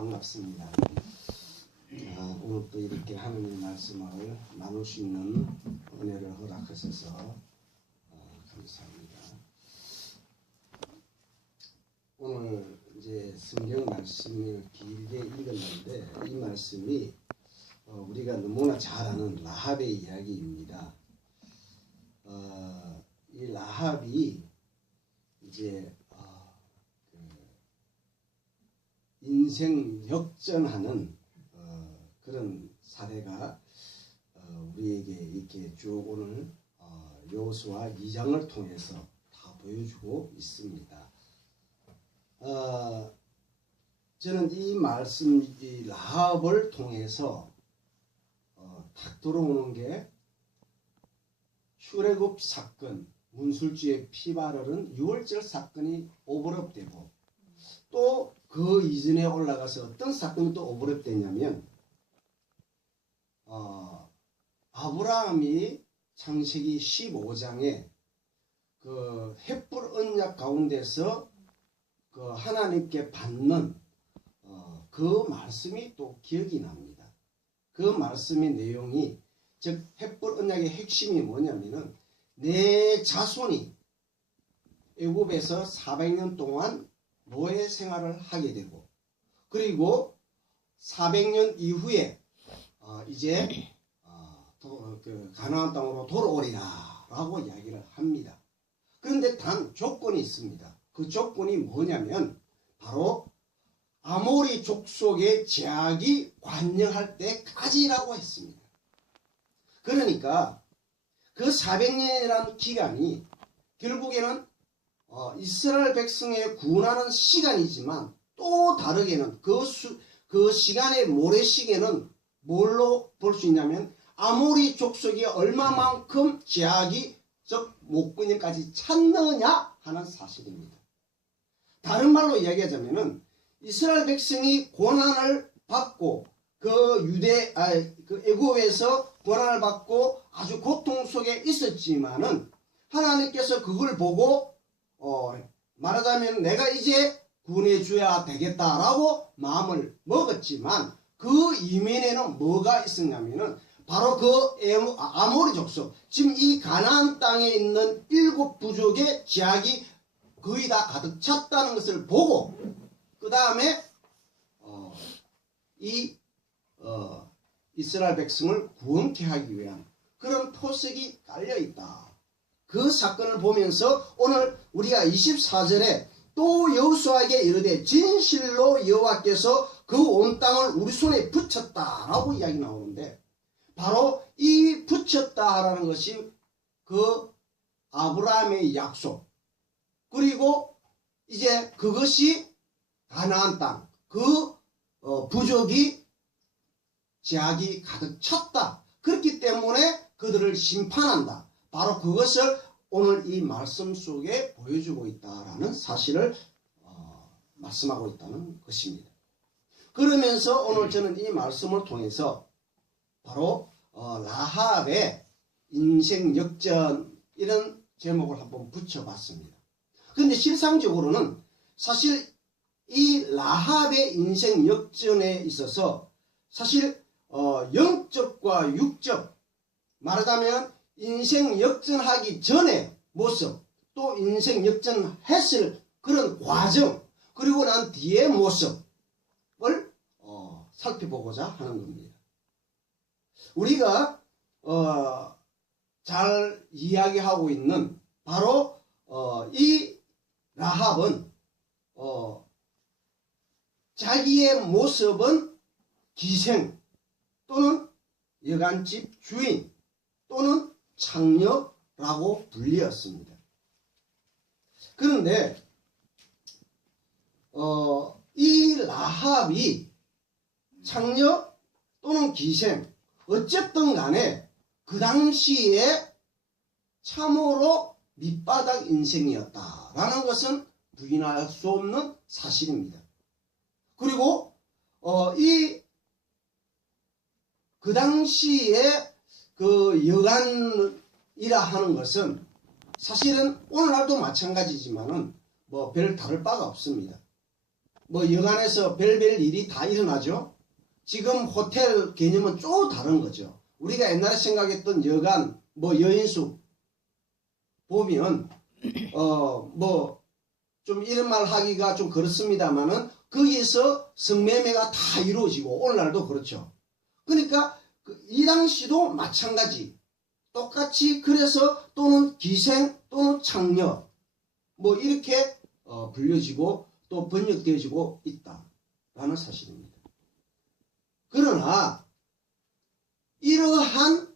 반갑습니다. 오늘 또 이렇게 하느님 말씀을 나눌 수 있는 은혜를 허락하셔서 감사합니다. 오늘 이제 성경 말씀을 길게 읽었는데 이 말씀이 우리가 너무나 잘 아는 라합의 이야기입니다. 이 라합이 이제 인생 역전하는 그런 사례가 우리에게 이렇게 쭉 오늘 여호수아 2장을 통해서 다 보여주고 있습니다. 저는 이 말씀, 이 라합을 통해서 딱 들어오는 게 출애굽 사건, 문술주의 피바르는 유월절 사건이 오버랩되고 또 그 이전에 올라가서 어떤 사건이 또 오버랩되냐면 아브라함이 창세기 15장에 그 햇불 언약 가운데서 그 하나님께 받는 그 말씀이 또 기억이 납니다. 그 말씀의 내용이 즉 햇불 언약의 핵심이 뭐냐면은 내 자손이 애굽에서 400년 동안 노예 생활을 하게 되고 그리고 400년 이후에 이제 그 가나안 땅으로 돌아오리라 라고 이야기를 합니다. 그런데 단 조건이 있습니다. 그 조건이 뭐냐면 바로 아모리 족속의 제약이 관영할 때까지라고 했습니다. 그러니까 그 400년이라는 기간이 결국에는 이스라엘 백성의 구원하는 시간이지만 또 다르게는 그 시간의 모래시계는 뭘로 볼 수 있냐면 아모리 족속이 얼마만큼 제약이 즉 목근형까지 찼느냐 하는 사실입니다. 다른 말로 이야기하자면은 이스라엘 백성이 고난을 받고 그 애굽에서 고난을 받고 아주 고통 속에 있었지만은 하나님께서 그걸 보고 말하자면 내가 이제 구원해 줘야 되겠다라고 마음을 먹었지만 그 이면에는 뭐가 있었냐면은 바로 그 아모리 족속 지금 이 가나안 땅에 있는 7 부족의 제약이 거의 다 가득 찼다는 것을 보고 그 다음에 이스라엘 백성을 구원케 하기 위한 그런 포석이 깔려있다. 그 사건을 보면서 오늘 우리가 24절에 또 여호수아에게 이르되 진실로 여호와께서 그 온 땅을 우리 손에 붙였다라고 이야기 나오는데 바로 이 붙였다라는 것이 그 아브라함의 약속 그리고 이제 그것이 가나안 땅 그 부족이 제약이 가득 찼다. 그렇기 때문에 그들을 심판한다. 바로 그것을 오늘 이 말씀 속에 보여주고 있다라는 사실을 말씀하고 있다는 것입니다. 그러면서 오늘 저는 이 말씀을 통해서 바로 라합의 인생 역전 이런 제목을 한번 붙여봤습니다. 그런데 실상적으로는 사실 이 라합의 인생 역전에 있어서 사실 영적과 육적 말하자면 인생 역전하기 전의 모습 또 인생 역전했을 그런 과정 그리고 난 뒤의 모습을 살펴보고자 하는 겁니다. 우리가 잘 이야기하고 있는 바로 이 라합은 자기의 모습은 기생 또는 여간집 주인 또는 창녀라고 불리었습니다. 그런데 이 라합이 창녀 또는 기생 어쨌든 간에 그 당시에 참으로 밑바닥 인생이었다라는 것은 부인할 수 없는 사실입니다. 그리고 그 당시에 그 여간이라 하는 것은 사실은 오늘날도 마찬가지지만은 뭐 별 다를 바가 없습니다. 뭐 여간에서 별별 일이 다 일어나죠. 지금 호텔 개념은 좀 다른 거죠. 우리가 옛날에 생각했던 여간 뭐 여인숙 보면 뭐 좀 이런 말 하기가 좀 그렇습니다만은 거기에서 성매매가 다 이루어지고 오늘날도 그렇죠. 그러니까 이 당시도 마찬가지 똑같이 그래서 또는 기생 또는 창녀 뭐 이렇게 불려지고 또 번역되어지고 있다라는 사실입니다. 그러나 이러한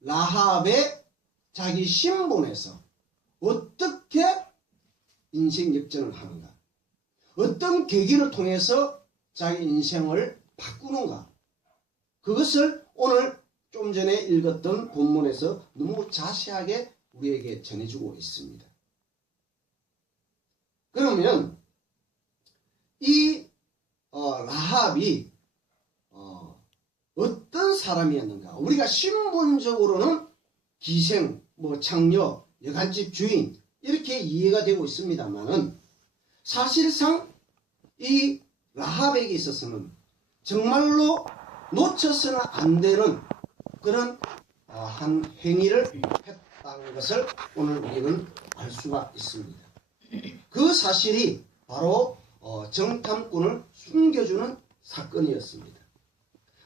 라합의 자기 신분에서 어떻게 인생 역전을 하는가, 어떤 계기를 통해서 자기 인생을 바꾸는가, 그것을 오늘 좀 전에 읽었던 본문에서 너무 자세하게 우리에게 전해주고 있습니다. 그러면 이 라합이 어떤 사람이었는가? 우리가 신분적으로는 기생, 뭐 창녀, 여간집 주인 이렇게 이해가 되고 있습니다만은 사실상 이 라합에게 있어서는 정말로 놓쳐서는 안 되는 그런 한 행위를 했다는 것을 오늘 우리는 알 수가 있습니다. 그 사실이 바로 정탐꾼을 숨겨주는 사건이었습니다.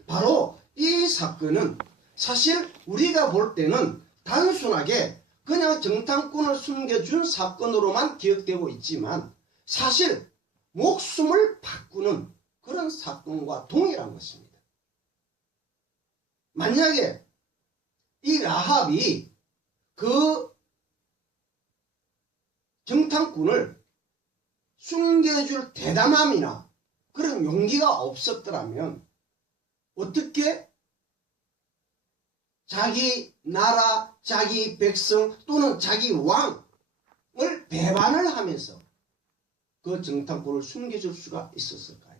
바로 이 사건은 사실 우리가 볼 때는 단순하게 그냥 정탐꾼을 숨겨준 사건으로만 기억되고 있지만 사실 목숨을 바꾸는 그런 사건과 동일한 것입니다. 만약에 이 라합이 그 정탐꾼을 숨겨줄 대담함이나 그런 용기가 없었더라면 어떻게 자기 나라, 자기 백성 또는 자기 왕을 배반을 하면서 그 정탐꾼을 숨겨줄 수가 있었을까요?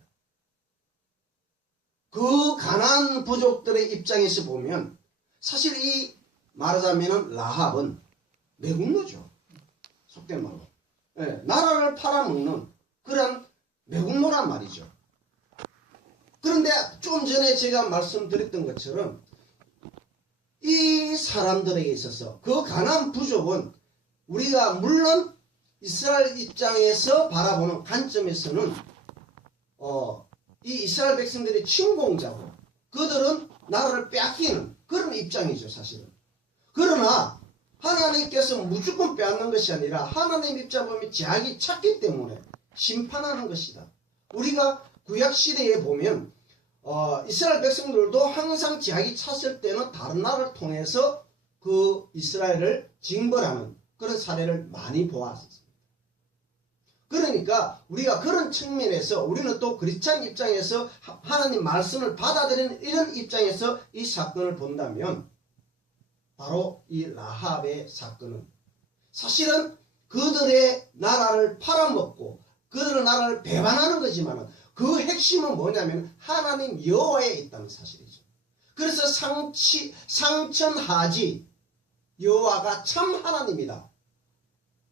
그 가난한 부족들의 입장에서 보면 사실 이 말하자면 라합은 매국노죠. 속된 말로. 네, 나라를 팔아먹는 그런 매국노란 말이죠. 그런데 좀 전에 제가 말씀드렸던 것처럼 이 사람들에게 있어서 그 가난한 부족은 우리가 물론 이스라엘 입장에서 바라보는 관점에서는 이 이스라엘 백성들의 침공자고 그들은 나라를 빼앗기는 그런 입장이죠, 사실은. 그러나 하나님께서 무조건 빼앗는 것이 아니라 하나님 입장 보면 제약이 찼기 때문에 심판하는 것이다. 우리가 구약시대에 보면 이스라엘 백성들도 항상 제약이 찼을 때는 다른 나라를 통해서 그 이스라엘을 징벌하는 그런 사례를 많이 보았습니다. 그러니까 우리가 그런 측면에서 우리는 또 그리스찬 입장에서 하나님 말씀을 받아들이는 이런 입장에서 이 사건을 본다면 바로 이 라합의 사건은 사실은 그들의 나라를 팔아먹고 그들의 나라를 배반하는 거지만 그 핵심은 뭐냐면 하나님 여호와에 있다는 사실이죠. 그래서 상천하지 여호와가 참 하나님이다.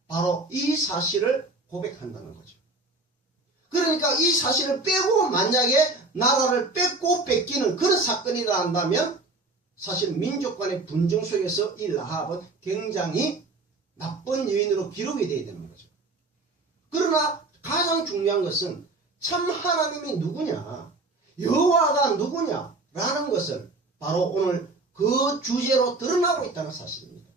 바로 이 사실을 고백한다는 거죠. 그러니까 이 사실을 빼고 만약에 나라를 뺏고 뺏기는 그런 사건이라 한다면 사실 민족 간의 분쟁 속에서 이 라합은 굉장히 나쁜 여인으로 기록이 되어야 되는 거죠. 그러나 가장 중요한 것은 참 하나님이 누구냐, 여호와가 누구냐라는 것을 바로 오늘 그 주제로 드러나고 있다는 사실입니다.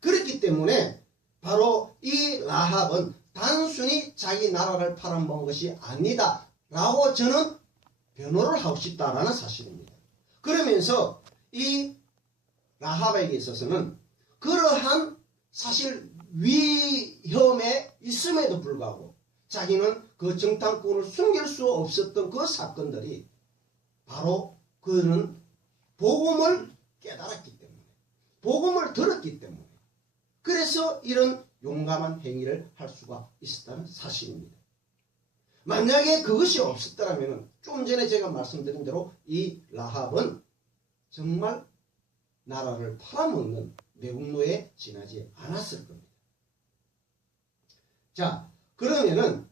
그렇기 때문에 바로 이 라합은 단순히 자기 나라를 팔아먹은 것이 아니다 라고 저는 변호를 하고 싶다라는 사실입니다. 그러면서 이 라합에게 있어서는 그러한 사실 위험에 있음에도 불구하고 자기는 그 정탐꾼을 숨길 수 없었던 그 사건들이 바로 그는 복음을 깨달았기 때문에 복음을 들었기 때문에 그래서 이런 용감한 행위를 할 수가 있었다는 사실입니다. 만약에 그것이 없었더라면 좀 전에 제가 말씀드린 대로 이 라합은 정말 나라를 팔아먹는 매국노에 지나지 않았을 겁니다. 자, 그러면은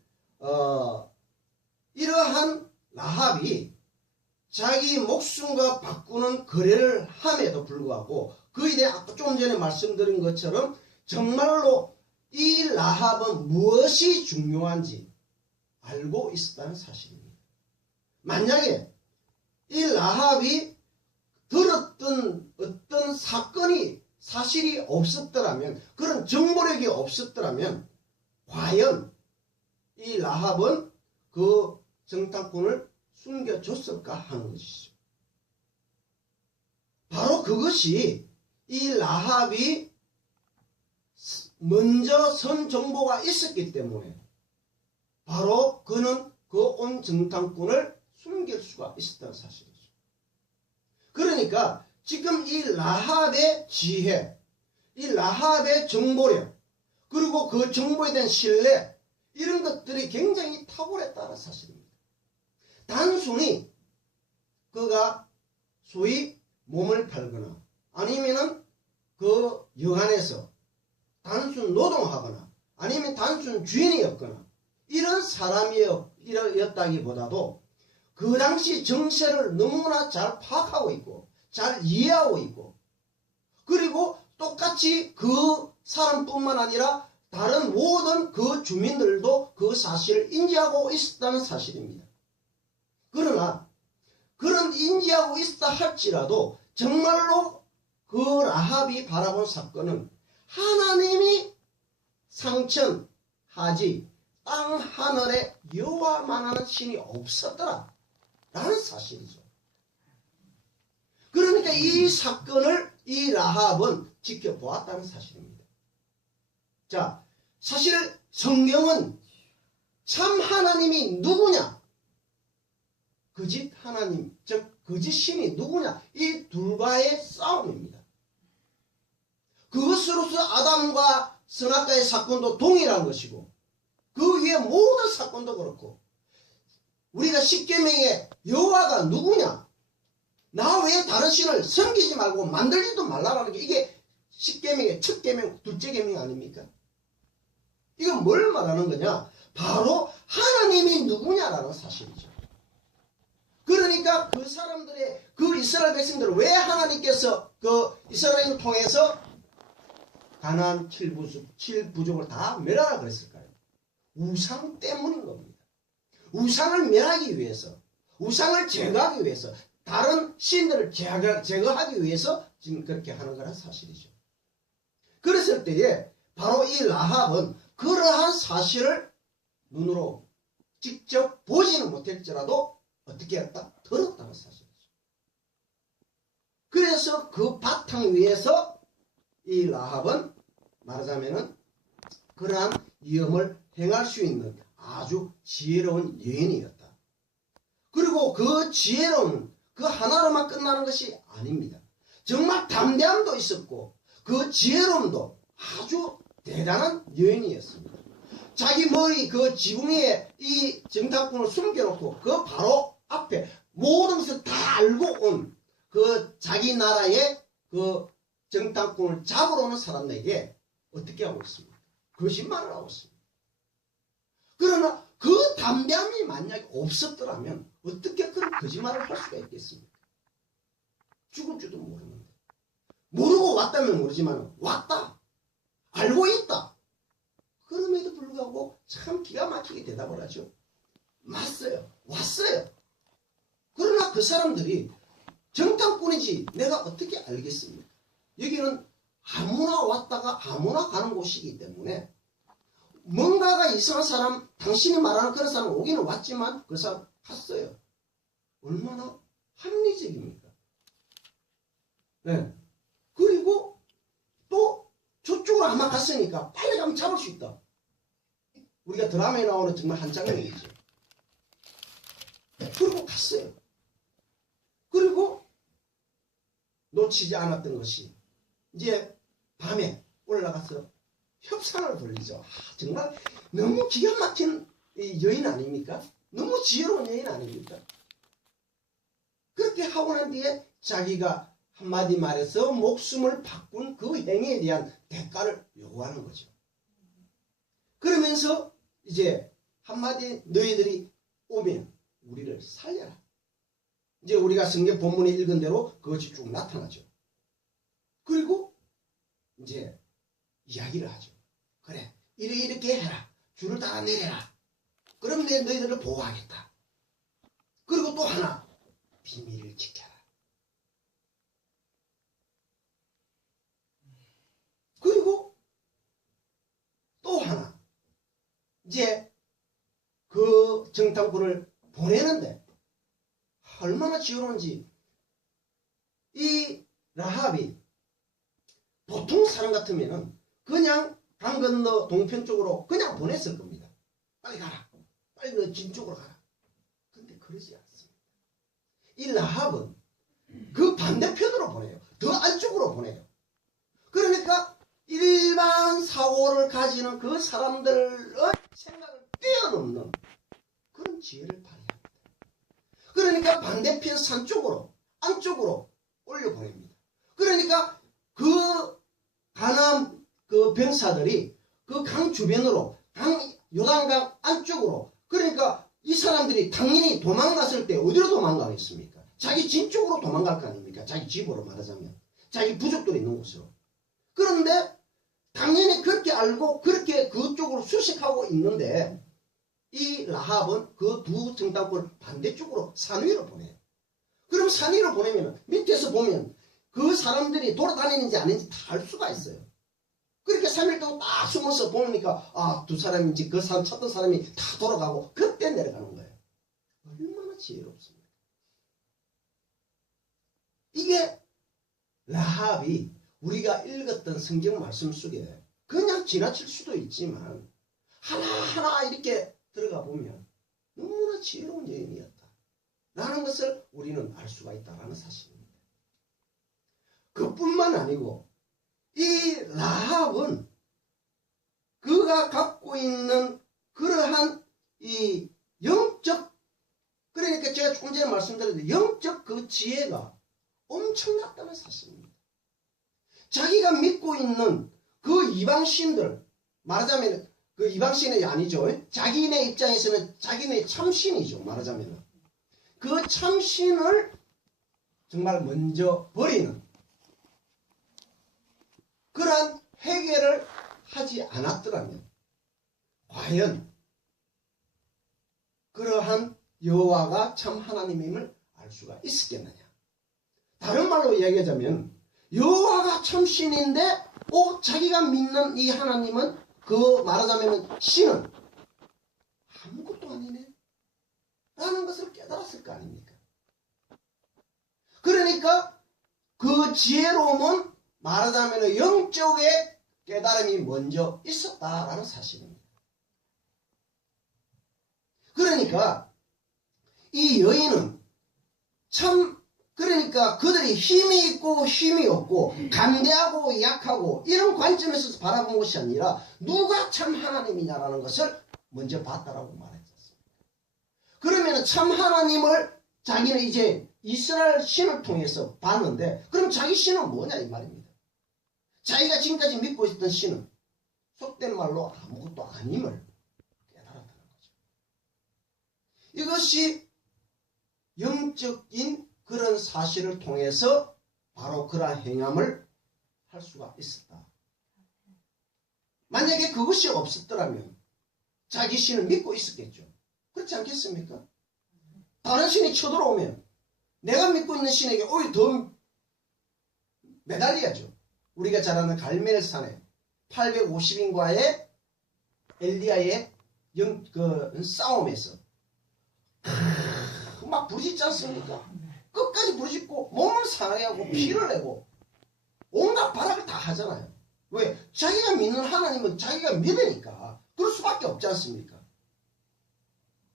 불구하고 그에 대해 아까 좀 전에 말씀드린 것처럼 정말로 이 라합은 무엇이 중요한지 알고 있었다는 사실입니다. 만약에 이 라합이 들었던 어떤 사실이 없었더라면, 그런 정보력이 없었더라면 과연 이 라합은 그 정탐꾼을 숨겨줬을까 하는 것이죠. 바로 그것이 이 라합이 먼저 선 정보가 있었기 때문에 바로 그는 그 온 정탐꾼을 숨길 수가 있었다는 사실이죠. 그러니까 지금 이 라합의 지혜, 이 라합의 정보력, 그리고 그 정보에 대한 신뢰, 이런 것들이 굉장히 탁월했다는 사실입니다. 단순히 그가 소위 몸을 팔거나 아니면은 그 여관에서 단순 노동하거나 아니면 단순 주인이었거나 이런 사람이었다기보다도 그 당시 정세를 너무나 잘 파악하고 있고 잘 이해하고 있고, 그리고 똑같이 그 사람뿐만 아니라 다른 모든 그 주민들도 그 사실을 인지하고 있었다는 사실입니다. 그러나 그런 인지하고 있다 할지라도 정말로 그 라합이 바라본 사건은 하나님이 상천하지 땅 하늘에 여호와만한 신이 없었더라 라는 사실이죠. 그러니까 이 사건을 이 라합은 지켜보았다는 사실입니다. 자, 사실 성경은 참 하나님이 누구냐, 거짓 하나님, 즉 거짓 신이 누구냐, 이 둘과의 싸움입니다. 그것으로서 아담과 선악과의 사건도 동일한 것이고 그 위에 모든 사건도 그렇고, 우리가 십계명에 여호와가 누구냐, 나 외에 다른 신을 섬기지 말고 만들지도 말라라는 게 이게 십계명의 첫 계명, 둘째 계명 아닙니까? 이건 뭘 말하는 거냐, 바로 하나님이 누구냐라는 사실이죠. 그러니까 그 사람들의, 그 이스라엘 백성들을 왜 하나님께서 그 이스라엘을 통해서 가나안 7부족을 다 멸하라 그랬을까요? 우상 때문인 겁니다. 우상을 멸하기 위해서, 우상을 제거하기 위해서, 다른 신들을 제거하기 위해서 지금 그렇게 하는 거란 사실이죠. 그랬을 때에 바로 이 라합은 그러한 사실을 눈으로 직접 보지는 못할지라도 어떻게 했다? 들었다는 사실이죠. 그래서 그 바탕 위에서 이 라합은 말하자면은 그러한 위험을 행할 수 있는 아주 지혜로운 여인이었다. 그리고 그 지혜로운 그 하나로만 끝나는 것이 아닙니다. 정말 담대함도 있었고 그 지혜로움도 아주 대단한 여인이었습니다. 자기 머리 그 지붕 위에 이 정탐꾼을 숨겨놓고 그 바로 앞에 모든 것을 다 알고 온 그 자기 나라의 그 정탐꾼을 잡으러 오는 사람에게 어떻게 하고 있습니까? 거짓말을 하고 있습니다. 그러나 그 담대함이 만약에 없었더라면 어떻게 그런 거짓말을 할 수가 있겠습니까? 죽을 줄도 모르는데. 모르고 왔다면 모르지만 왔다. 알고 있다. 그럼에도 불구하고 참 기가 막히게 대답을 하죠. 맞어요. 왔어요. 그러나 그 사람들이 정탐꾼인지 내가 어떻게 알겠습니까? 여기는 아무나 왔다가 아무나 가는 곳이기 때문에 뭔가가 이상한 사람, 당신이 말하는 그런 사람 오기는 왔지만 그 사람 갔어요. 얼마나 합리적입니까? 네. 그리고 또 저쪽으로 아마 갔으니까 빨리 가면 잡을 수 있다. 우리가 드라마에 나오는 정말 한 장면이죠. 그리고 갔어요. 그리고 놓치지 않았던 것이 이제 밤에 올라가서 협상을 벌이죠. 정말 너무 기가 막힌 여인 아닙니까? 너무 지혜로운 여인 아닙니까? 그렇게 하고 난 뒤에 자기가 한마디 말해서 목숨을 바꾼 그 행위에 대한 대가를 요구하는 거죠. 그러면서 이제 한마디 너희들이 오면 우리를 살려라. 이제 우리가 성경 본문에 읽은 대로 그것이 쭉 나타나죠. 그리고 이제 이야기를 하죠. 그래, 이렇게 해라. 줄을 따라 내려라. 그럼 내 너희들을 보호하겠다. 그리고 또 하나, 비밀을 지켜라. 그리고 또 하나, 이제 그 정탐꾼을 보내는데 얼마나 지혜로운지, 이 라합이 보통 사람 같으면은 그냥 강 건너 동편 쪽으로 그냥 보냈을 겁니다. 빨리 가라. 빨리 너 진 쪽으로 가라. 근데 그러지 않습니다. 이 라합은 그 반대편으로 보내요. 더 안쪽으로 보내요. 그러니까 일반 사고를 가지는 그 사람들의 생각을 뛰어넘는 그런 지혜를 발휘합니다. 그러니까 반대편 산 쪽으로, 안쪽으로 올려보냅니다. 그러니까 그 가나안 그 병사들이 그 강 주변으로, 요단강 안쪽으로, 그러니까 이 사람들이 당연히 도망갔을 때 어디로 도망가겠습니까? 자기 진 쪽으로 도망갈 거 아닙니까? 자기 집으로 말하자면. 자기 부족들이 있는 곳으로. 그런데 당연히 그렇게 알고 그렇게 그쪽으로 수색하고 있는데 이 라합은 그 두 정탐꾼을 반대쪽으로 산 위로 보내요. 그럼 산 위로 보내면 밑에서 보면 그 사람들이 돌아다니는지 아닌지 다 알 수가 있어요. 그렇게 3일 동안 딱 숨어서 보니까 아, 두 사람인지 그 사람 찾던 사람이 다 돌아가고 그때 내려가는 거예요. 얼마나 지혜롭습니까? 이게 라합이 우리가 읽었던 성경 말씀 속에 그냥 지나칠 수도 있지만 하나하나 이렇게 들어가 보면 너무나 지혜로운 여인이었다 라는 것을 우리는 알 수가 있다는 사실입니다. 그뿐만 아니고 이 라합은 그가 갖고 있는 그러한 이 영적, 그러니까 제가 조금 전에 말씀드렸는데 영적 그 지혜가 엄청났다는 사실입니다. 자기가 믿고 있는 그 이방신들, 말하자면 그 이방신이 아니죠. 자기네 입장에서는 자기네 참신이죠. 말하자면 그 참신을 정말 먼저 버리는 그러한 회개를 하지 않았더라면 과연 그러한 여호와가 참 하나님임을 알 수가 있었겠느냐. 다른 말로 이야기하자면 여호와가 참 신인데 자기가 믿는 이 하나님은 그 말하자면 신은 아무것도 아니네 라는 것을 깨달았을 거 아닙니까? 그러니까 그 지혜로움은 말하자면 영적의 깨달음이 먼저 있었다라는 사실입니다. 그러니까 이 여인은 참, 그러니까 그들이 힘이 있고 힘이 없고 간대하고 약하고 이런 관점에서 바라본 것이 아니라 누가 참 하나님이냐라는 것을 먼저 봤다라고 말했었습니다. 그러면 참 하나님을 자기는 이제 이스라엘 신을 통해서 봤는데 그럼 자기 신은 뭐냐 이 말입니다. 자기가 지금까지 믿고 있었던 신은 속된 말로 아무것도 아님을 깨달았다는 거죠. 이것이 영적인 그런 사실을 통해서 바로 그러한 행함을 할 수가 있었다. 만약에 그것이 없었더라면 자기 신을 믿고 있었겠죠. 그렇지 않겠습니까? 다른 신이 쳐들어오면 내가 믿고 있는 신에게 오히려 더 매달려야죠. 우리가 잘 아는 갈멜산에 850인과의 엘리야의 싸움에서 막 부르짖지 않습니까? 끝까지 부르짖고 몸을 상하게 하고 피를 내고 온갖 발악을 다 하잖아요. 왜? 자기가 믿는 하나님은 자기가 믿으니까 그럴 수밖에 없지 않습니까?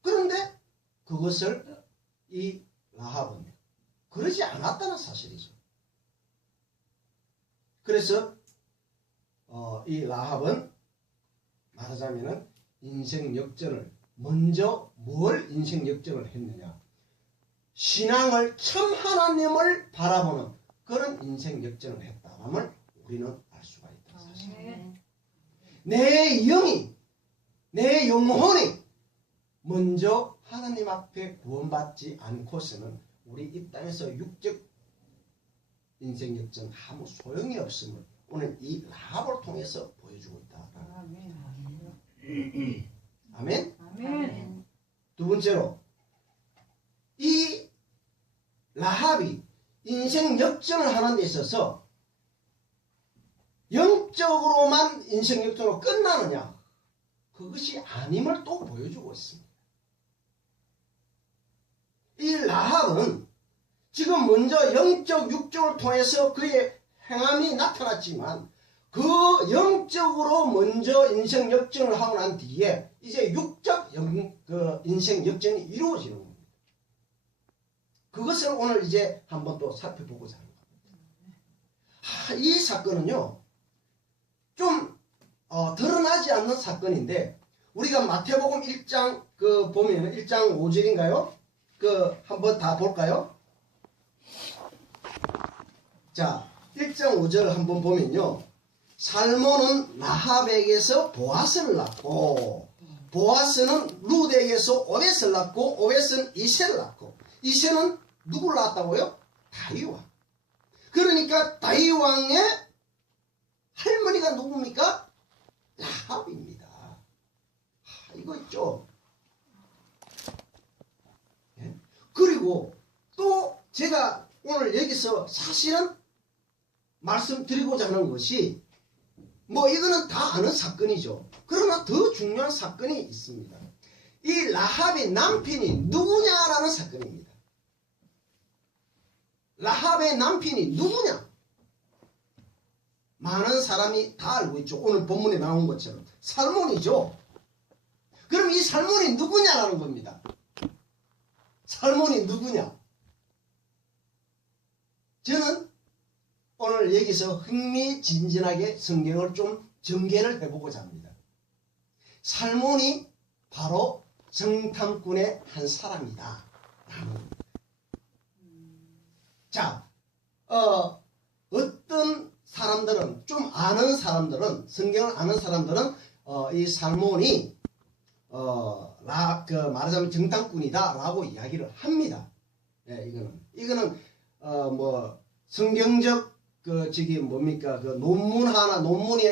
그런데 그것을 이 라합은 그러지 않았다는 사실이죠. 그래서 이 라합은 말하자면 인생 역전을 먼저 뭘 인생 역전을 했느냐, 신앙을 참 하나님을 바라보는 그런 인생 역전을 했다함을 우리는 알 수가 있다 사실. 내 영이, 내 영혼이 먼저 하나님 앞에 구원받지 않고서는 우리 이 땅에서 육적 인생 역전 아무 소용이 없음을 오늘 이 라합을 통해서 보여주고 있다. 아멘. 아멘. 두 번째로 이 라합이 인생 역전을 하는 데 있어서 영적으로만 인생 역전으로 끝나느냐? 그것이 아님을 또 보여주고 있습니다. 이 라합은 지금 먼저 영적 육적을 통해서 그의 행함이 나타났지만 그 영적으로 먼저 인생 역전을 하고 난 뒤에 이제 육적 인생 역전이 이루어지는 겁니다. 그것을 오늘 이제 한번 또 살펴보고자 하는 겁니다. 이 사건은요, 좀 드러나지 않는 사건인데 우리가 마태복음 1장 보면 1장 5절인가요? 한번 다 볼까요? 자, 1장 5절 한번 보면요. 살몬은 라합에게서 보아스를 낳고 보아스는 룻에게서 오벳을 낳고 오벳은 이새를 낳고 이새는 누구를 낳았다고요? 다윗왕. 그러니까 다윗왕의 할머니가 누굽니까? 라합입니다. 이거 있죠. 예? 그리고 또 제가 오늘 여기서 사실은 말씀드리고자 하는 것이 이거는 다 아는 사건이죠. 그러나 더 중요한 사건이 있습니다. 이 라합의 남편이 누구냐라는 사건입니다. 라합의 남편이 누구냐? 많은 사람이 다 알고 있죠. 오늘 본문에 나온 것처럼 살몬이죠. 그럼 이 살몬이 누구냐라는 겁니다. 살몬이 누구냐? 저는 오늘 여기서 흥미진진하게 성경을 좀 전개를 해보고자 합니다. 살몬이 바로 정탐꾼의 한 사람이다. 자, 어떤 사람들은, 좀 아는 사람들은, 성경을 아는 사람들은 이 살몬이 말하자면 정탐꾼이다라고 이야기를 합니다. 네, 이거는 성경적 논문이나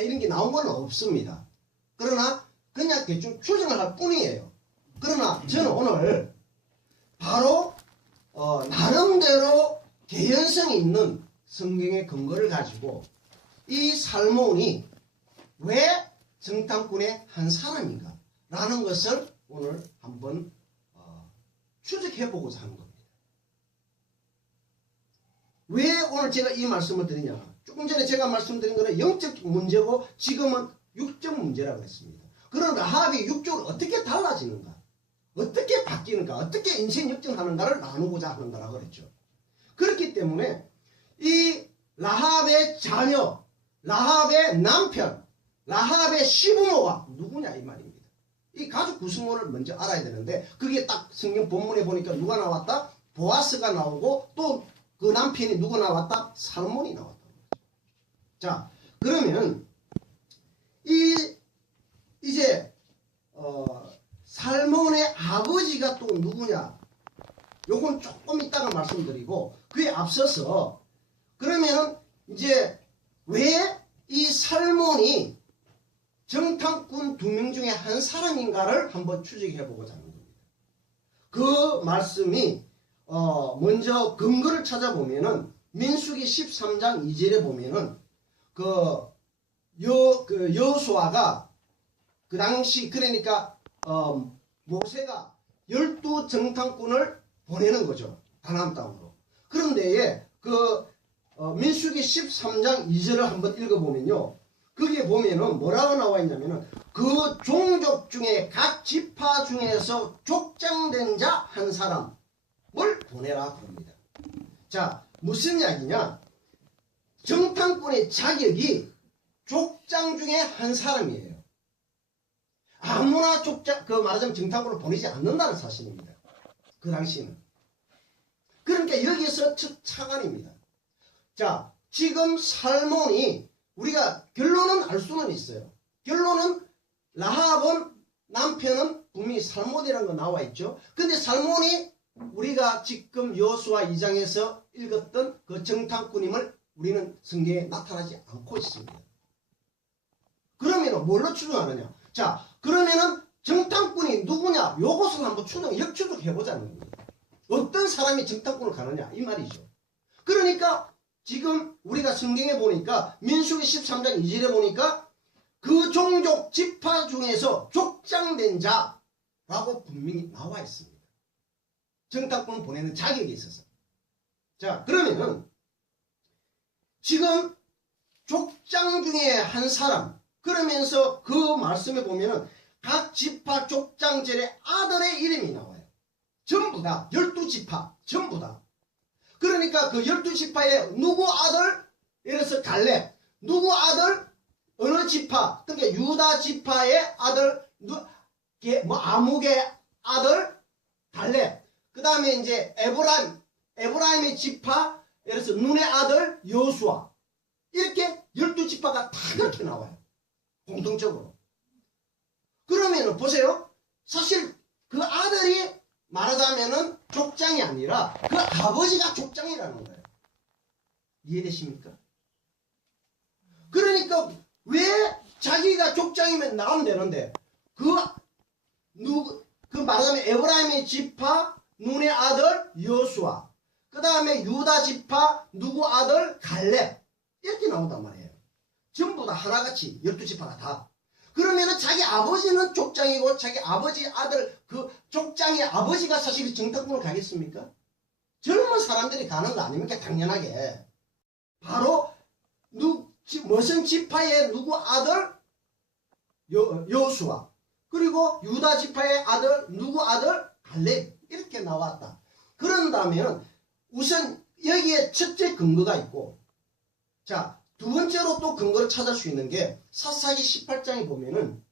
이런 게 나온 건 없습니다. 그러나 그냥 대충 추정을 할 뿐이에요. 그러나 저는 오늘 바로 나름대로 개연성이 있는 성경의 근거를 가지고 이 살몬이 왜 정탐꾼의 한 사람인가 라는 것을 오늘 한번 추적해 보고자 하는 겁니다. 왜 오늘 제가 이 말씀을 드리냐? 조금 전에 제가 말씀드린 것은 영적 문제고 지금은 육적 문제라고 했습니다. 그런 라합이 육적으로 어떻게 달라지는가? 어떻게 바뀌는가? 어떻게 인생 역전하는가를 나누고자 하는다라고 그랬죠. 그렇기 때문에 이 라합의 자녀, 라합의 남편, 라합의 시부모가 누구냐 이 말입니다. 이 가족 구성원을 먼저 알아야 되는데 그게 딱 성경 본문에 보니까 누가 나왔다? 보아스가 나오고 또 그 남편이 누가 나왔다? 살몬이 나왔다. 자, 그러면 이제 살몬의 아버지가 또 누구냐? 요건 조금 이따가 말씀드리고 그에 앞서서 그러면은 이제 왜 이 살몬이 정탐꾼 2명 중에 한 사람인가를 한번 추적해 보고자 하는 겁니다. 그 말씀이 먼저 근거를 찾아보면은 민수기 13장 2절에 보면은 여호수아가 그 당시 그러니까 모세가 12 정탐꾼을 보내는 거죠. 가나안 땅으로. 그런데 민수기 13장 2절을 한번 읽어보면요. 거기에 보면은 뭐라고 나와 있냐면은 그 종족 중에 각 지파 중에서 족장된 자 한 사람을 보내라 그럽니다. 자, 무슨 이야기냐? 정탐꾼의 자격이 족장 중에 한 사람이에요. 아무나 말하자면 정탐꾼을 보내지 않는다는 사실입니다. 그 당시는. 그러니까 여기서 첫 차관입니다. 자, 지금 살몬이 우리가 결론은 알 수는 있어요. 결론은 라합은 남편은 분명히 살몬이라는 거 나와 있죠. 근데 살몬이 우리가 지금 여호수아 2장에서 읽었던 그 정탐꾼임을 우리는 성경에 나타나지 않고 있습니다. 그러면 뭘로 추정하느냐? 자, 그러면은 정탐꾼이 누구냐? 요것을 한번 역추적해보자는 겁니다. 어떤 사람이 정탐꾼을 가느냐? 이 말이죠. 그러니까 지금 우리가 성경에 보니까 민수기 13장 2절에 보니까 그 종족 지파 중에서 족장된 자라고 분명히 나와 있습니다. 정탐꾼 보내는 자격이 있어서. 자, 그러면은 지금 족장 중에 한 사람, 그러면서 그 말씀에 보면은 각 지파 족장절의 아들의 이름이 나와요. 전부 다 12지파 전부 다. 그러니까 그 12지파의 누구 아들? 예를 들어서 갈렙. 누구 아들? 어느 지파? 그러니까 유다 지파의 아들, 아묵의 아들? 갈렙. 그 다음에 이제 에브라임의 지파, 예를 들어서 눈의 아들 여호수아. 이렇게 12지파가 다 그렇게 나와요. 공통적으로. 그러면은 보세요. 사실 그 아들이 말하자면은 족장이 아니라 그 아버지가 족장이라는 거예요. 이해되십니까? 그러니까 왜 자기가 족장이면 나오면 되는데 그 말하자면 에브라임의 지파 눈의 아들 여호수아, 그 다음에 유다 지파 누구 아들 갈렙, 이렇게 나온단 말이에요. 전부 다 하나같이 12지파가 다. 그러면은 자기 아버지는 족장이고 자기 아버지 아들 그 족장의 아버지가 사실 정탐꾼을 가겠습니까? 젊은 사람들이 가는 거 아닙니까? 당연하게. 바로 무슨 지파의 누구 아들? 여호수아. 그리고 유다 지파의 아들 누구 아들? 갈렙. 이렇게 나왔다. 그런다면 우선 여기에 첫째 근거가 있고, 자, 두 번째로 또 근거를 찾을 수 있는 게 사사기 18장에 보면은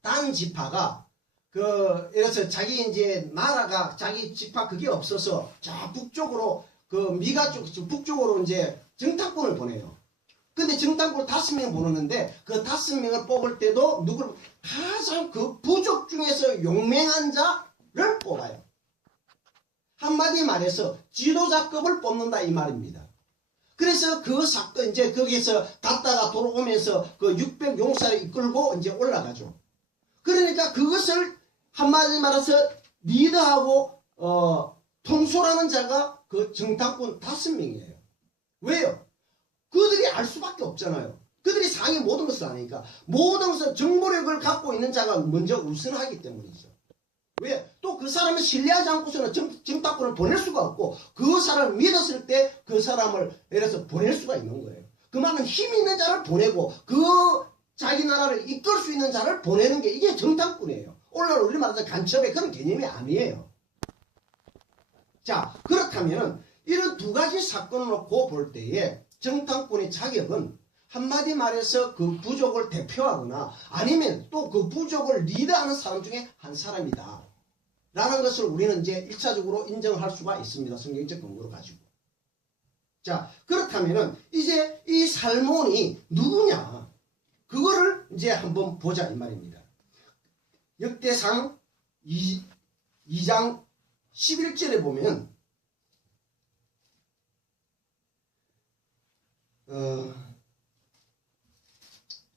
단 지파가 예를 들어서 자기 이제 나라가 자기 지파 그게 없어서 저 북쪽으로 미가 쪽 북쪽으로 이제 정탐꾼을 보내요. 근데 정탐꾼을 5명 보내는데 그 5명을 뽑을 때도 누구를 가장 그 부족 중에서 용맹한 자를 뽑아요. 한마디 말해서 지도자급을 뽑는다 이 말입니다. 그래서 그 사건 이제 거기서 갔다가 돌아오면서 그 600 용사를 이끌고 이제 올라가죠. 그러니까 그것을 한마디 말해서 리더하고 통솔하는 자가 그 정탐꾼 5명이에요. 왜요? 그들이 알 수밖에 없잖아요. 그들이 상의 모든 것을 아니까. 모든 것을 정보력을 갖고 있는 자가 먼저 우선하기 때문이죠. 왜? 또 그 사람을 신뢰하지 않고서는 정탐꾼을 보낼 수가 없고, 그 사람을 믿었을 때 그 사람을 예를 들어서 보낼 수가 있는 거예요. 그 말은 힘 있는 자를 보내고 그 자기 나라를 이끌 수 있는 자를 보내는 게 이게 정탐꾼이에요. 오늘 우리 말하는 간첩의 그런 개념이 아니에요. 자, 그렇다면 이런 두 가지 사건을 놓고 볼 때에 정탐꾼의 자격은 한마디 말해서 그 부족을 대표하거나 아니면 또 그 부족을 리드하는 사람 중에 한 사람이다 라는 것을 우리는 이제 1차적으로 인정할 수가 있습니다. 성경적 근거를 가지고. 자, 그렇다면은 이제 이 살몬이 누구냐? 그거를 이제 한번 보자 이 말입니다. 역대상 2장 11절에 보면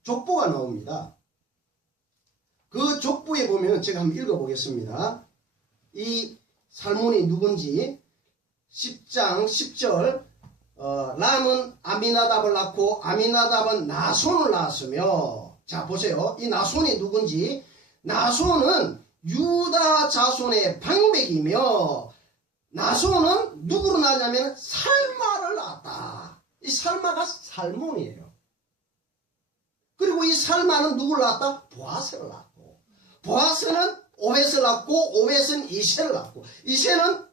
족보가 나옵니다. 그 족보에 보면 제가 한번 읽어보겠습니다. 이 살몬이 누군지 10장 10절 람은 아미나답을 낳고 아미나답은 나손을 낳았으며, 자 보세요. 이 나손이 누군지. 나손은 유다 자손의 방백이며 나손은 누구로 낳았냐면 살마를 낳았다. 이 살마가 살몬이에요. 그리고 이 살마는 누구를 낳았다? 보아스를 낳았고, 보아스는 오벳을 낳고, 오벳은 이새를 낳고, 이새는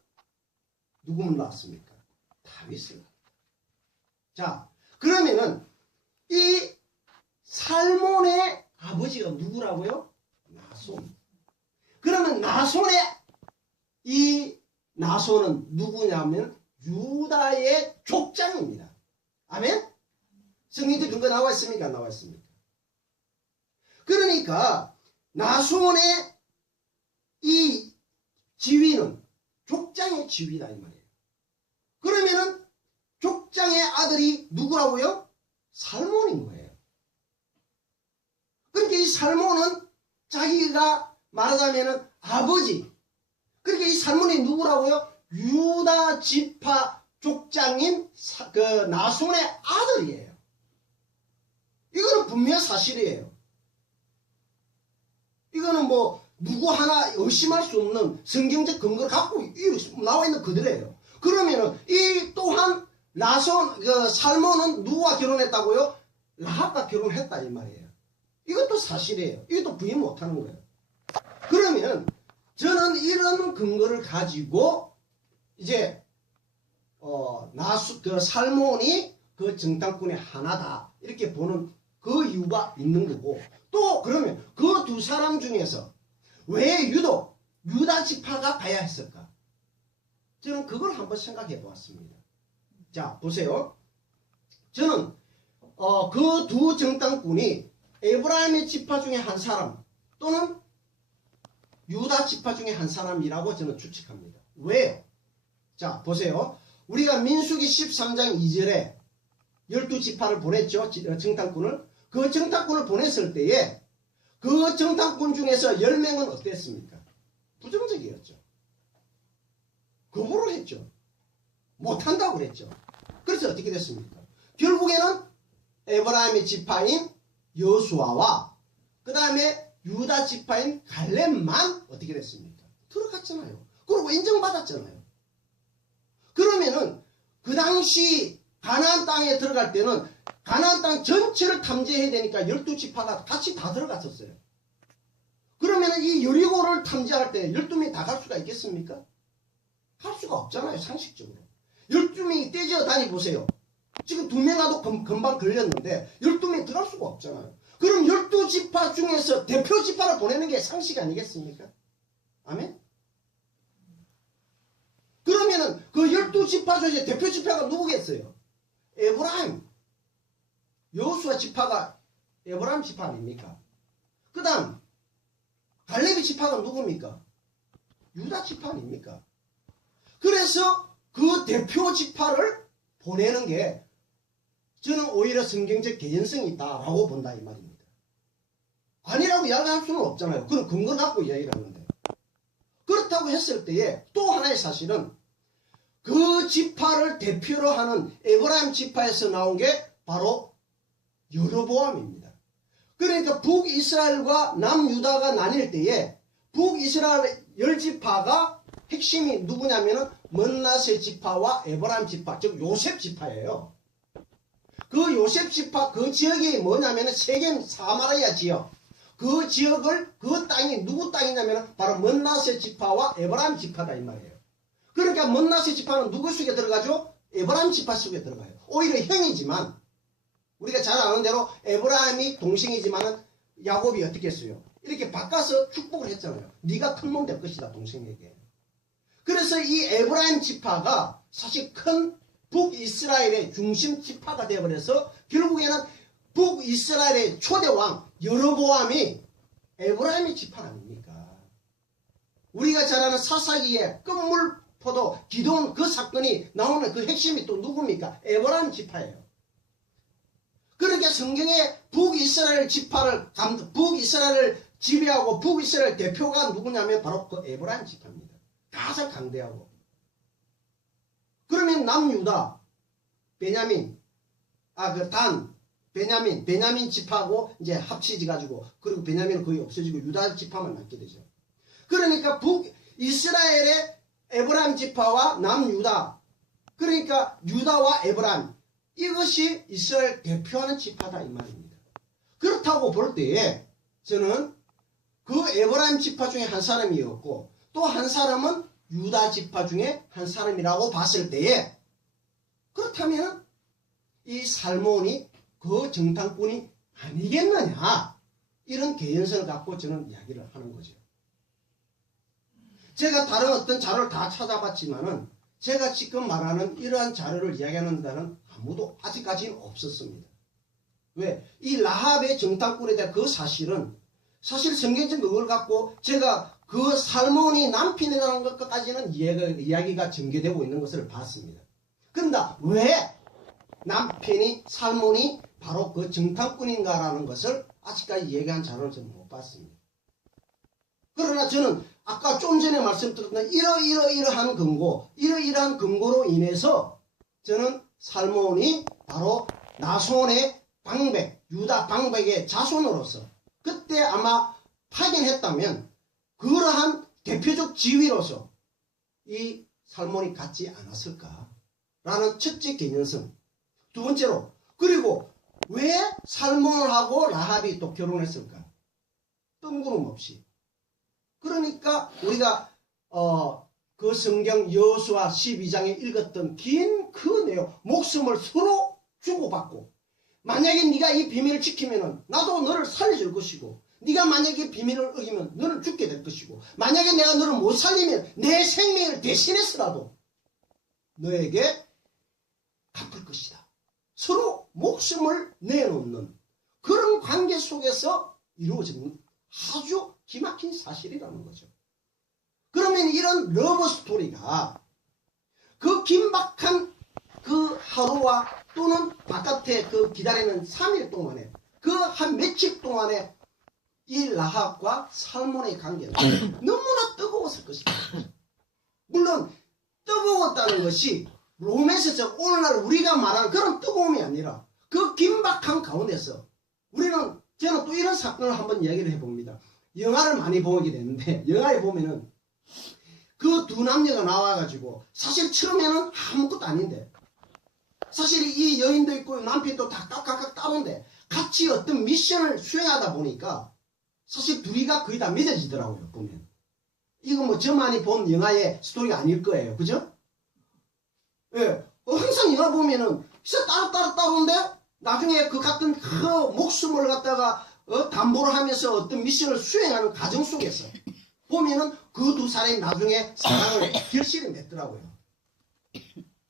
누구를 낳았습니까? 다윗을 낳았다. 자, 그러면은 이 살몬의 아버지가 누구라고요? 나손. 그러면 이 나손은 누구냐면 유다의 족장입니다. 아멘? 성경에 근거 나와 있습니까? 안 나와 있습니까? 그러니까 나손의 이 지위는 족장의 지위다 이 말이에요. 그러면은 족장의 아들이 누구라고요? 살몬인 거예요. 그러니까 이 살몬은 자기가 말하자면 아버지, 그러니까 이 살몬이 누구라고요? 유다 지파 족장인 그 나손의 아들이에요. 이거는 분명 사실이에요. 이거는 뭐 누구 하나 의심할 수 없는 성경적 근거를 갖고 나와 있는 그대로예요. 그러면은 이 또한 나손 그 살몬은 누구와 결혼했다고요? 라합과 결혼했다 이 말이에요. 이것도 사실이에요. 이것도 부인 못하는 거예요. 그러면 저는 이런 근거를 가지고 이제 그 살몬이 그 정탐꾼의 하나다 이렇게 보는 그 이유가 있는 거고, 또 그러면 그 두 사람 중에서 왜 유독 유다 지파가 가야 했을까? 저는 그걸 한번 생각해 보았습니다. 자, 보세요. 저는 그 두 정탐꾼이 에브라임의 지파 중에 한 사람 또는 유다 지파 중에 한 사람이라고 저는 추측합니다. 왜요? 자, 보세요. 우리가 민수기 13장 2절에 12지파를 보냈죠. 정탐꾼을. 그 정탐꾼을 보냈을 때에 그 정탐꾼 중에서 10명은 어땠습니까? 부정적이었죠. 거부를 했죠. 못한다고 그랬죠. 그래서 어떻게 됐습니까? 결국에는 에브라임의 지파인 여수아와 그 다음에 유다 지파인 갈렙만 어떻게 됐습니까? 들어갔잖아요. 그리고 인정받았잖아요. 그러면은 그 당시 가나안 땅에 들어갈 때는 가나안 땅 전체를 탐지해야 되니까 12지파가 같이 다 들어갔었어요. 그러면은 이 여리고를 탐지할 때 12명이 다 갈 수가 있겠습니까? 갈 수가 없잖아요. 상식적으로. 12명이 떼지어 다니보세요. 지금 2명하고 금방 걸렸는데 12명이 들어갈 수가 없잖아요. 그럼 12지파 중에서 대표 지파를 보내는 게 상식 아니겠습니까? 아멘? 그러면은 그 12지파 중에 대표 지파가 누구겠어요? 에브라임. 여호수아 지파가 에브라임 지파 아닙니까? 그 다음 갈렙의 지파가 누굽니까? 유다 지파 아닙니까? 그래서 그 대표 지파를 보내는 게 저는 오히려 성경적 개연성이 있다라고 본다 이 말입니다. 아니라고 이야기할 수는 없잖아요. 그런 근거 갖고 이야기를 하는데. 그렇다고 했을 때에 또 하나의 사실은 그 지파를 대표로 하는 에브라임 지파에서 나온 게 바로 여로보암입니다. 그러니까 북이스라엘과 남유다가 나뉠 때에 북이스라엘 10지파가 핵심이 누구냐면은 므낫세 지파와 에브라임 지파, 즉 요셉 지파예요. 그 요셉 지파 그 지역이 뭐냐면은 세겜 사마리아 지역. 그 지역을 그 땅이 누구 땅이냐면은 바로 므낫세 지파와 에브라임 지파다 이 말이에요. 그러니까 므낫세 지파는 누구 속에 들어가죠? 에브라임 지파 속에 들어가요. 오히려 형이지만 우리가 잘 아는 대로 에브라임이 동생이지만은 야곱이 어떻게 했어요? 이렇게 바꿔서 축복을 했잖아요. 네가 큰 몸 될 것이다 동생에게. 그래서 이 에브라임 지파가 사실 큰 북이스라엘의 중심 지파가 되어버려서 결국에는 북이스라엘의 초대왕 여로보암이 에브라임의 지파 아닙니까? 우리가 잘 아는 사사기의 끝물포도 기도원 그 사건이 나오는 그 핵심이 또 누굽니까? 에브라임 지파예요. 그러니까 성경에 북이스라엘 지파를 북이스라엘을 지배하고 북이스라엘 대표가 누구냐면 바로 그 에브라임 지파입니다. 가장 강대하고. 그러면 남유다, 베냐민, 베냐민 지파하고 이제 합치지 가지고 그리고 베냐민은 거의 없어지고 유다 지파만 남게 되죠. 그러니까 북이스라엘의 에브라임 지파와 남유다, 그러니까 유다와 에브라임, 이것이 이스라엘 대표하는 지파다 이 말입니다. 그렇다고 볼 때에 저는 그 에브라임 지파 중에 한 사람이었고 또 한 사람은 유다 지파 중에 한 사람이라고 봤을 때에 그렇다면 이 살몬이 그 정탐꾼이 아니겠느냐 이런 개연성을 갖고 저는 이야기를 하는 거죠. 제가 다른 어떤 자료를 다 찾아봤지만은 제가 지금 말하는 이러한 자료를 이야기하는 데는 아무도 아직까지는 없었습니다. 왜? 이 라합의 정탐꾼에 대한 그 사실은 사실 성경적 그걸 갖고 제가 그 살몬이 남편이라는 것까지는 이야기가 전개되고 있는 것을 봤습니다. 그런데 왜 남편이 살몬이 바로 그 정탐꾼인가라는 것을 아직까지 얘기한 자료를 저는 못 봤습니다. 그러나 저는 아까 좀 전에 말씀드렸던 이러이러한 근거, 이러이러한 근거로 인해서 저는 살몬이 바로 나손의 방백, 유다 방백의 자손으로서 그때 아마 파견했다면 그러한 대표적 지위로서 이 살몬이 갖지 않았을까라는 첫째 개연성. 두 번째로, 그리고 왜 살몬하고 라합이 또 결혼했을까? 뜬구름없이. 그러니까 우리가 그 성경 여호수아 12장에 읽었던 긴 그 내용, 목숨을 서로 주고받고, 만약에 네가 이 비밀을 지키면은 나도 너를 살려줄 것이고, 네가 만약에 비밀을 어기면 너는 죽게 될 것이고, 만약에 내가 너를 못 살리면 내 생명을 대신해서라도 너에게 갚을 것이다. 서로 목숨을 내놓는 그런 관계 속에서 이루어진 아주 기막힌 사실이라는 거죠. 그러면 이런 러브 스토리가 그 긴박한 그 하루와 또는 바깥에 그 기다리는 3일 동안에 그 한 며칠 동안에 이 라합과 살몬의 관계는 너무나 뜨거웠을 것이다. 물론 뜨거웠다는 것이 로맨스적 오늘날 우리가 말하는 그런 뜨거움이 아니라 그 긴박한 가운데서 저는 또 이런 사건을 한번 이야기를 해봅니다. 영화를 많이 보게 되는데 영화에 보면은 그 두 남녀가 나와가지고 사실 처음에는 아무것도 아닌데 사실 이 여인도 있고 남편도 다 각각 따로인데 같이 어떤 미션을 수행하다 보니까 사실 둘이가 거의 다 맺어지더라고요. 보면 이거 뭐 저만이 본 영화의 스토리가 아닐 거예요. 그죠? 예, 항상 영화 보면은 진짜 따로인데 나중에 그 같은 그 목숨을 갖다가 담보를 하면서 어떤 미션을 수행하는 과정 속에서 보면은 그 두 사람이 나중에 사랑을 결실을 맺더라고요.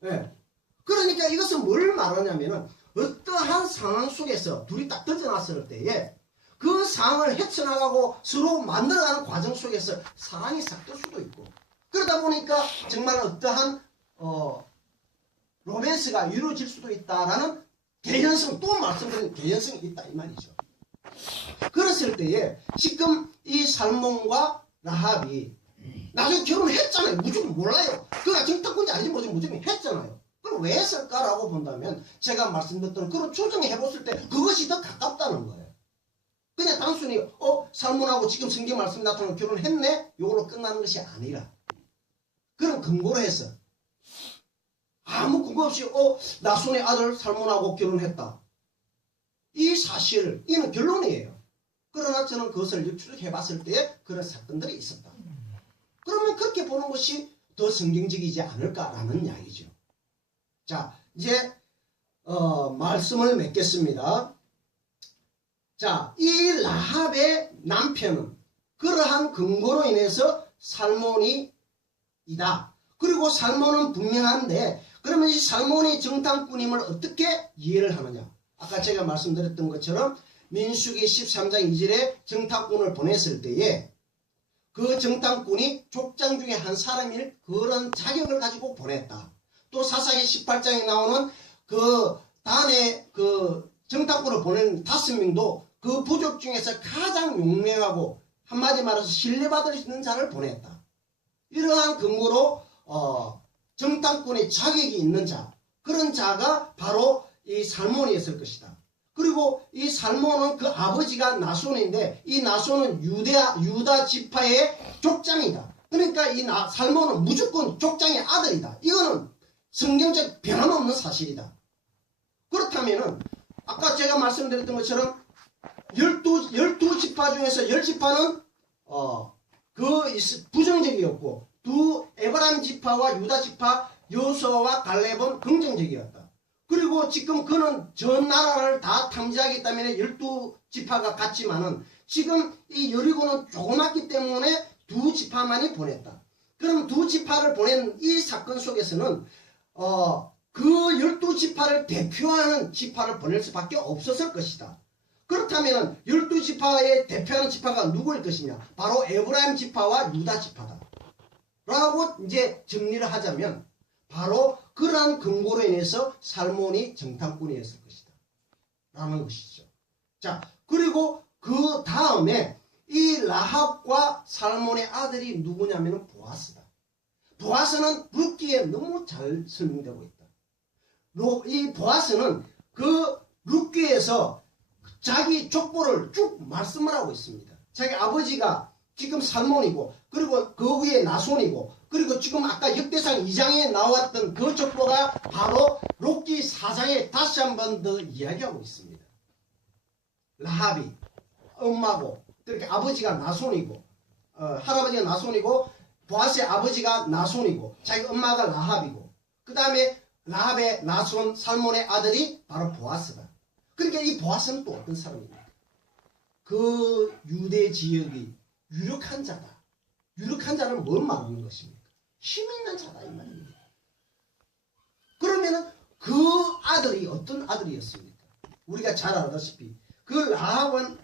예. 그러니까 이것은 뭘 말하냐면은 어떠한 상황 속에서 둘이 딱 터져났을 때에 그 상황을 헤쳐나가고 서로 만들어가는 과정 속에서 사랑이 싹들 수도 있고, 그러다 보니까 정말 어떠한 로맨스가 이루어질 수도 있다라는 개연성, 또 말씀드린 개연성이 있다 이 말이죠. 그랬을 때에 지금 이 살몬과 라합이 나중에 결혼했잖아요. 무조건 몰라요. 그가 정탐꾼인지 아닌지 모르지만 무조건 했잖아요. 그럼 왜 했을까라고 본다면 제가 말씀드렸던 그런 추정해 봤을 때 그것이 더 가깝다는 거예요. 그냥 단순히 살몬하고 지금 성경 말씀 나타나는 결혼했네? 이걸로 끝나는 것이 아니라 그런 근거로 해서 아무 근거 없이 나손의 아들 살몬하고 결혼했다. 이 사실, 이는 결론이에요. 그러나 저는 그것을 추적해 봤을 때에 그런 사건들이 있었다. 그러면 그렇게 보는 것이 더 성경적이지 않을까라는 이야기죠. 자, 이제 말씀을 맺겠습니다. 자, 이 라합의 남편은 그러한 근거로 인해서 살몬이다. 그리고 살몬은 분명한데 그러면 이 살몬이 정탐꾼임을 어떻게 이해를 하느냐. 아까 제가 말씀드렸던 것처럼 민수기 13장 2절에 정탐꾼을 보냈을 때에 그 정탐꾼이 족장 중에 한 사람일 그런 자격을 가지고 보냈다. 또 사사기 18장에 나오는 그 단에 그 정탐꾼을 보낸 5명도 그 부족 중에서 가장 용맹하고 한마디 말해서 신뢰받을 수 있는 자를 보냈다. 이러한 근거로 정탐꾼의 자격이 있는 자, 그런 자가 바로 이 살몬이었을 것이다. 그리고 이 살몬은 그 아버지가 나손인데 이 나손은 유다 지파의 족장이다. 그러니까 이 살몬은 무조건 족장의 아들이다. 이거는 성경적 변함없는 사실이다. 그렇다면은 아까 제가 말씀드렸던 것처럼 12지파 중에서 10지파는 부정적이었고 에브라임 지파와 유다 지파 여호수아와 갈렙은 긍정적이었다. 그리고 지금 그는 전 나라를 다 탐지하기 때문에 12지파가 갔지만은 지금 이 여리고는 조그맣기 때문에 2지파만이 보냈다. 그럼 2지파를 보낸 이 사건 속에서는 그 12지파를 대표하는 지파를 보낼 수밖에 없었을 것이다. 그렇다면 12지파의 대표하는 지파가 누구일 것이냐? 바로 에브라임 지파와 유다 지파다. 라고 이제 정리를 하자면 바로 그러한 근거로 인해서 살몬이 정탐꾼이었을 것이다 라는 것이죠. 자, 그리고 그 다음에 이 라합과 살몬의 아들이 누구냐면 보아스다. 보아스는 룻기에 너무 잘 설명되고 있다. 이 보아스는 그 룻기에서 자기 족보를 쭉 말씀을 하고 있습니다. 자기 아버지가 지금 살몬이고, 그리고 그 위에 나손이고, 그리고 지금 아까 역대상 2장에 나왔던 그 족보가 바로 룻기 4장에 다시 한 번 더 이야기하고 있습니다. 라합이 엄마고, 그러니까 아버지가 나손이고, 할아버지가 나손이고, 보아스의 아버지가 나손이고, 자기 엄마가 라합이고, 그 다음에 라합의 나손 살몬의 아들이 바로 보아스다. 그러니까 이 보아스는 또 어떤 사람입니까? 그 유대 지역이 유력한 자다. 유력한 자는 뭘 말하는 것입니까? 힘 있는 자다 이 말입니다. 그러면은 그 아들이 어떤 아들이었습니까? 우리가 잘 알다시피 그 라합은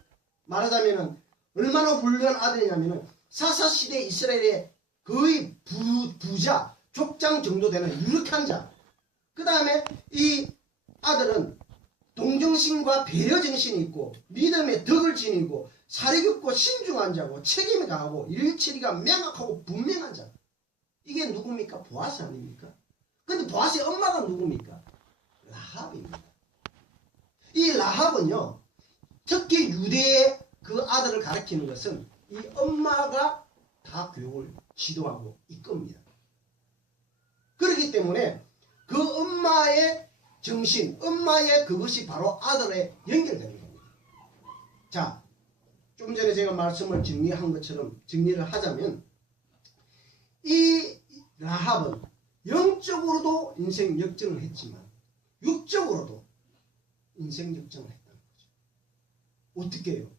말하자면은 얼마나 훌륭한 아들이냐면은 사사시대 이스라엘의 거의 부자, 족장 정도 되는 유력한 자. 그 다음에 이 아들은 동정심과 배려정신이 있고 믿음의 덕을 지니고 사려 깊고 신중한 자고 책임이 강하고 일처리가 명확하고 분명한 자. 이게 누굽니까? 보아스 아닙니까? 근데 보아스의 엄마가 누굽니까? 라합입니다. 이 라합은요, 특히 유대의 그 아들을 가리키는 것은 이 엄마가 다 교육을 지도하고 이끕니다. 그렇기 때문에 그 엄마의 정신, 엄마의 그것이 바로 아들에 연결되는 겁니다. 자, 좀 전에 제가 말씀을 정리한 것처럼 정리를 하자면 이 라합은 영적으로도 인생 역전을 했지만 육적으로도 인생 역전을 했다는 거죠. 어떻게 해요?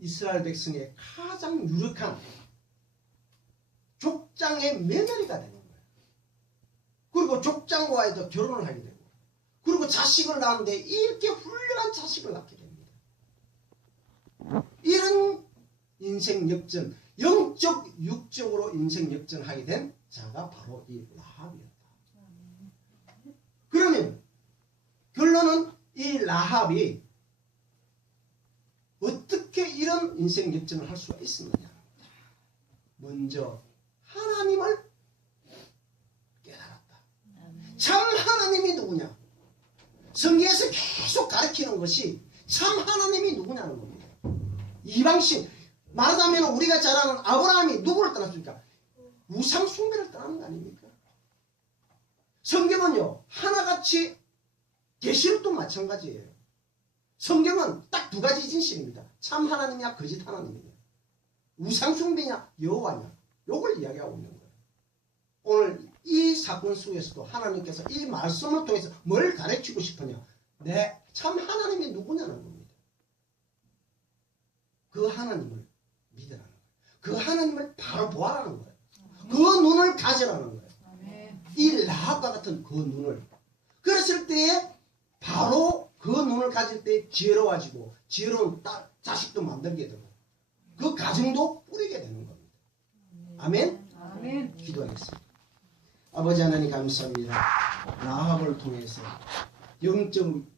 이스라엘 백성의 가장 유력한 족장의 며느리가 되는 거예요. 그리고 족장과에도 결혼을 하게 되고, 그리고 자식을 낳는데 이렇게 훌륭한 자식을 낳게 됩니다. 이런 인생 역전, 영적, 육적으로 인생 역전하게 된 자가 바로 이 라합이었다. 그러면 결론은 이 라합이 어떻게 이런 인생 역전을 할 수가 있었느냐. 먼저 하나님을 깨달았다. 참 하나님이 누구냐. 성경에서 계속 가르치는 것이 참 하나님이 누구냐는 겁니다. 이방신, 말하자면 우리가 잘 아는 아브라함이 누구를 떠났습니까? 우상 숭배를 떠나는 거 아닙니까? 성경은요, 하나같이 계시록도 마찬가지예요. 성경은 딱 두 가지 진실입니다. 참 하나님이냐 거짓 하나님이냐, 우상 숭배냐 여호와냐, 요걸 이야기하고 있는 거예요. 오늘 이 사건 속에서도 하나님께서 이 말씀을 통해서 뭘 가르치고 싶으냐, 내 참 하나님이 누구냐는 겁니다. 그 하나님을 믿으라는 거예요. 그 하나님을 바로 보아라는 거예요. 그 눈을 가지라는 거예요. 이 라합과 같은 그 눈을. 그랬을 때에 바로 그 눈을 가질 때 지혜로워지고, 지혜로운 자식도 만들게 되고, 그 가정도 꾸리게 되는 겁니다. 아멘? 아멘. 기도하겠습니다. 아버지 하나님 감사합니다. 라합을 통해서 영적